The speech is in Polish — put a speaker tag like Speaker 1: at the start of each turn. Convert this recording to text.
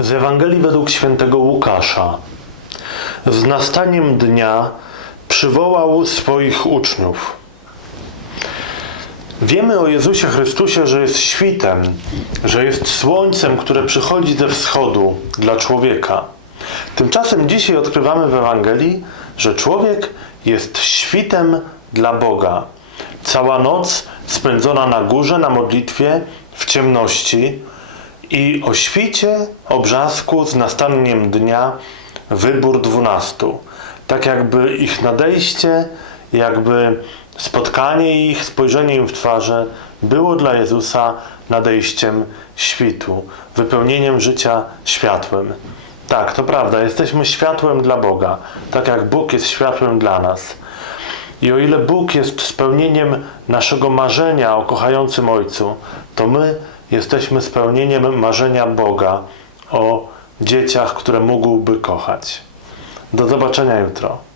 Speaker 1: Z Ewangelii według świętego Łukasza. Z nastaniem dnia przywołał swoich uczniów. Wiemy o Jezusie Chrystusie, że jest świtem, że jest słońcem, które przychodzi ze wschodu dla człowieka. Tymczasem dzisiaj odkrywamy w Ewangelii, że człowiek jest świtem dla Boga. Cała noc spędzona na górze, na modlitwie, w ciemności i o świcie, o brzasku z nastaniem dnia wybór dwunastu. Tak jakby ich nadejście, jakby spotkanie ich, spojrzenie im w twarze było dla Jezusa nadejściem świtu, wypełnieniem życia światłem. Tak, to prawda, jesteśmy światłem dla Boga, tak jak Bóg jest światłem dla nas. I o ile Bóg jest spełnieniem naszego marzenia o kochającym Ojcu, to my jesteśmy spełnieniem marzenia Boga o dzieciach, które mógłby kochać. Do zobaczenia jutro.